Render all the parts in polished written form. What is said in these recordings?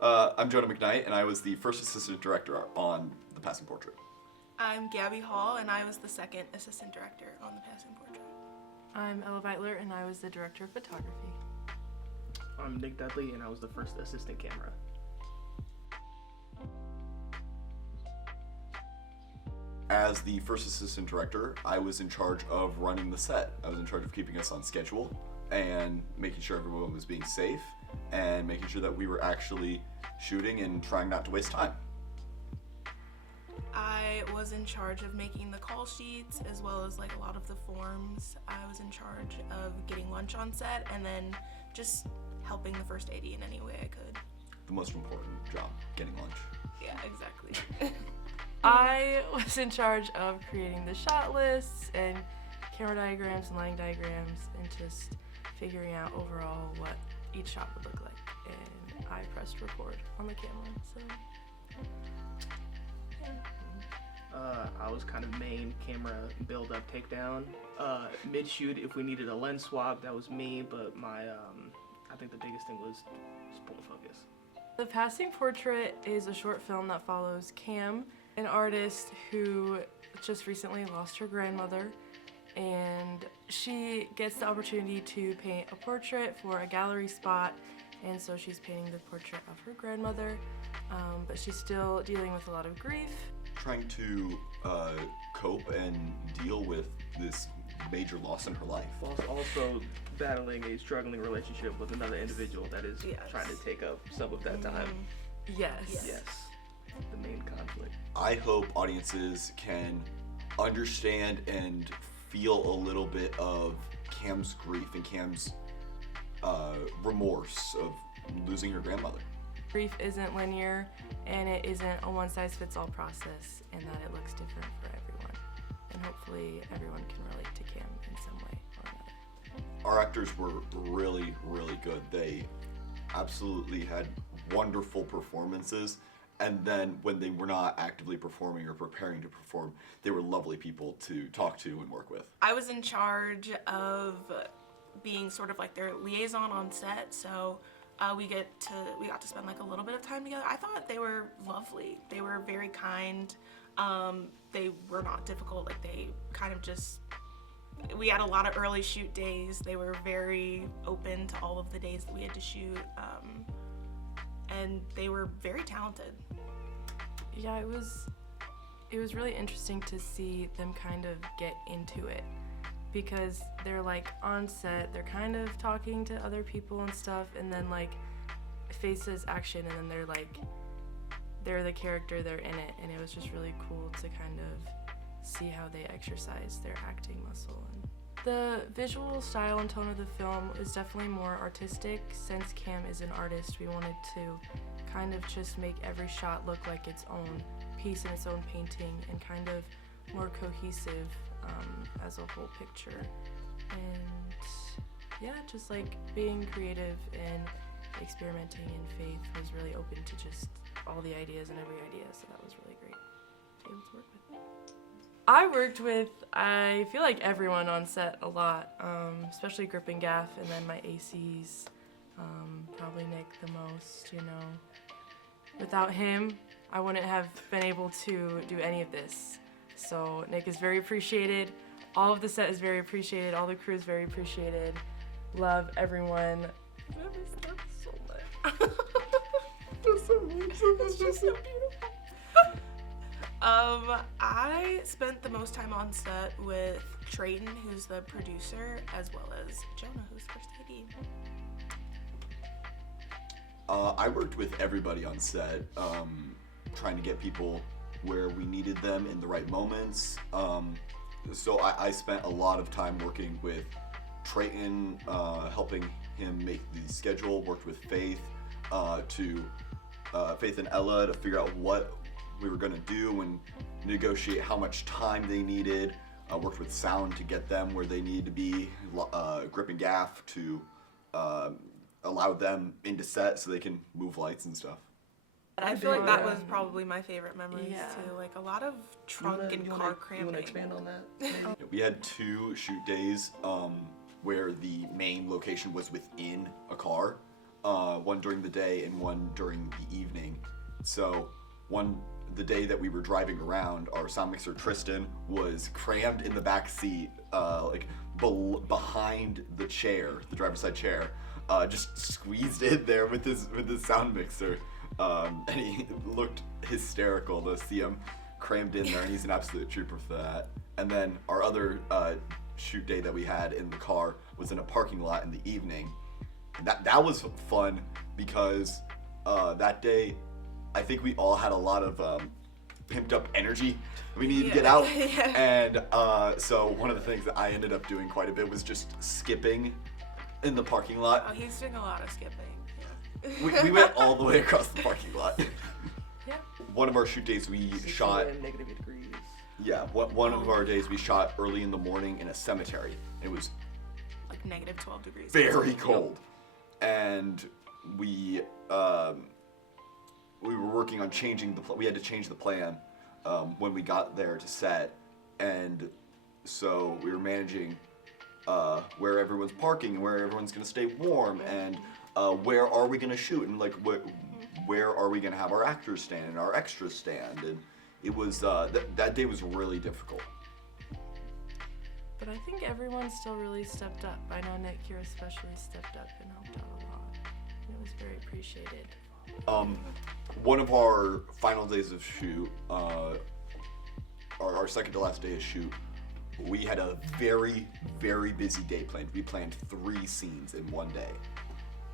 I'm Jonah McKnight, and I was the first assistant director on The Passing Portrait. I'm Gabby Hall, and I was the second assistant director on The Passing Portrait. I'm Ella Beitler, and I was the director of photography. I'm Nick Dudley, and I was the first assistant camera. As the first assistant director, I was in charge of running the set. I was in charge of keeping us on schedule and making sure everyone was being safe and making sure that we were actually shooting and trying not to waste time. I was in charge of making the call sheets as well as like a lot of the forms. I was in charge of getting lunch on set and then just helping the first AD in any way I could. The most important job, getting lunch. Yeah, exactly. I was in charge of creating the shot lists and camera diagrams and lighting diagrams and just figuring out overall what each shot would look like. And I pressed record on the camera, so yeah. I was kind of main camera build up takedown. Mid shoot, if we needed a lens swap, that was me. But I think the biggest thing was just pulling focus. The Passing Portrait is a short film that follows Cam, an artist who just recently lost her grandmother, and she gets the opportunity to paint a portrait for a gallery spot, and so she's painting the portrait of her grandmother, but she's still dealing with a lot of grief. Trying to cope and deal with this major loss in her life. Whilst also battling a struggling relationship with another individual that is Yes. trying to take up some of that time. Yes. Yes, the main conflict. I hope audiences can understand and feel a little bit of Cam's grief and Cam's remorse of losing her grandmother. Grief isn't linear, and it isn't a one-size-fits-all process, and that it looks different for everyone. And hopefully everyone can relate to Cam in some way or another. Our actors were really, really good. They absolutely had wonderful performances. And then when they were not actively performing or preparing to perform, they were lovely people to talk to and work with. I was in charge of being sort of like their liaison on set, so we got to spend like a little bit of time together. I thought they were lovely. They were very kind. They were not difficult. Like they kind of just, we had a lot of early shoot days. They were very open to all of the days that we had to shoot, and they were very talented. Yeah, it was really interesting to see them kind of get into it, because they're like on set, they're kind of talking to other people and stuff, and then like faces action, and then they're the character, they're in it, and it was just really cool to kind of see how they exercise their acting muscle. And the visual style and tone of the film is definitely more artistic. Since Cam is an artist, we wanted to kind of just make every shot look like its own piece and its own painting, and kind of more cohesive as a whole picture. And yeah, just like being creative and experimenting in Faith was really open to just all the ideas and every idea, so that was really great to be able to work with. I worked with, I feel like everyone on set a lot, especially Grip and Gaff, and then my ACs, probably Nick the most, you know. Without him, I wouldn't have been able to do any of this. So Nick is very appreciated. All of the set is very appreciated. All the crew is very appreciated. Love everyone. I miss them so much. It's just so beautiful. I spent the most time on set with Trayton, who's the producer, as well as Jonah, who's first AD. I worked with everybody on set, trying to get people where we needed them in the right moments. So I spent a lot of time working with Trayton, helping him make the schedule, worked with Faith, Faith and Ella to figure out what we were gonna do and negotiate how much time they needed. Worked with sound to get them where they needed to be, Grip and Gaff to allow them into set so they can move lights and stuff. I feel like that was probably my favorite memories too. Like a lot of trunk and car cramping. You want to expand on that? We had 2 shoot days where the main location was within a car. one during the day and one during the evening. So the day that we were driving around, our sound mixer Tristan was crammed in the back seat, behind the chair, the driver's side chair, just squeezed in there with his sound mixer, and he looked hysterical to see him crammed in there, and he's an absolute trooper for that. And then our other shoot day that we had in the car was in a parking lot in the evening. That was fun because that day I think we all had a lot of pimped up energy we needed to get out. Yeah. And so one of the things that I ended up doing quite a bit was just skipping in the parking lot. Oh, he's doing a lot of skipping. We went all the way across the parking lot. Yeah. One of our shoot days we 60 shot, and -8 degrees. yeah, one of our days we shot early in the morning in a cemetery. It was Like negative 12 degrees. very cold, and we were working on changing we had to change the plan when we got there to set, and so we were managing where everyone's parking and where everyone's gonna stay warm, and where are we gonna shoot, and like where are we gonna have our actors stand and our extras stand, and it was that day was really difficult. But I think everyone still really stepped up. I know Nick here especially stepped up and helped out a lot. And it was very appreciated. One of our final days of shoot, our second to last day of shoot, we had a very, very busy day planned. We planned 3 scenes in one day,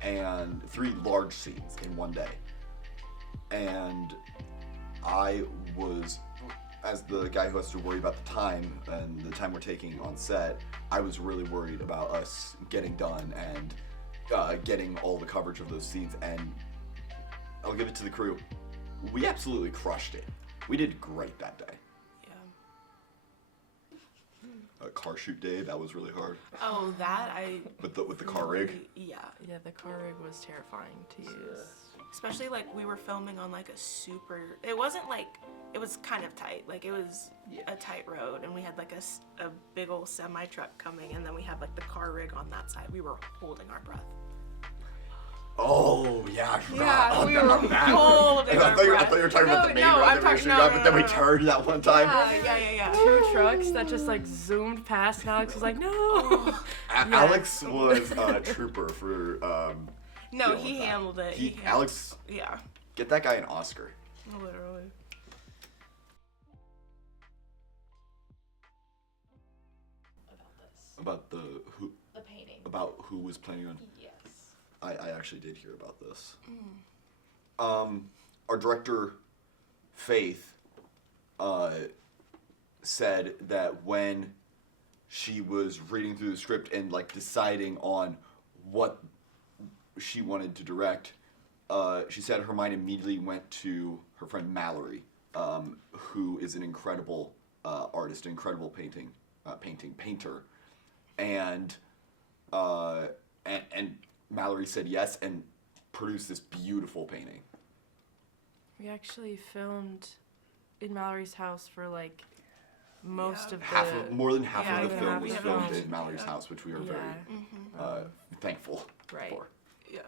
and 3 large scenes in one day. And I was, as the guy who has to worry about the time and the time we're taking on set, I was really worried about us getting done and getting all the coverage of those scenes, and I'll give it to the crew. We absolutely crushed it. We did great that day. Yeah. A car shoot day, that was really hard. Oh, that I. With the car rig. Yeah. Yeah, the car rig was terrifying to use. Especially like we were filming on like a super. It wasn't like. It was kind of tight. Like it was a tight road, and we had like a big old semi truck coming, and then we had like the car rig on that side. We were holding our breath. Oh yeah, I forgot. Yeah, Oh, we that were one bad. holding I our thought you breath. were talking about the main No, road I'm that we were talking- shooting no, on, but then we no. turned that one time. Yeah. 2 trucks that just like zoomed past, and Alex was like, no! Alex was a trooper for. No, dealing he with that. handled it. He, Alex, Yeah, get that guy an Oscar. literally. About the painting. about who was planning on. Yes. I actually did hear about this. Our director, Faith, said that when she was reading through the script and like deciding on what she wanted to direct, she said her mind immediately went to her friend Mallory, who is an incredible artist, incredible painter, and Mallory said yes and produced this beautiful painting. We actually filmed in Mallory's house for like most of the. More than half Yeah, of the even film half was of the filmed film. in Mallory's house, which we were very thankful Right. for. Yeah.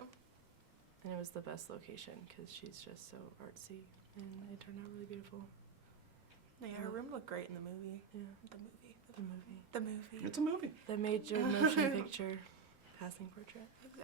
And it was the best location because she's just so artsy, and it turned out really beautiful. Yeah, her room looked great in the movie. Yeah, The movie. the movie. The movie. It's a movie. The major motion picture passing portrait.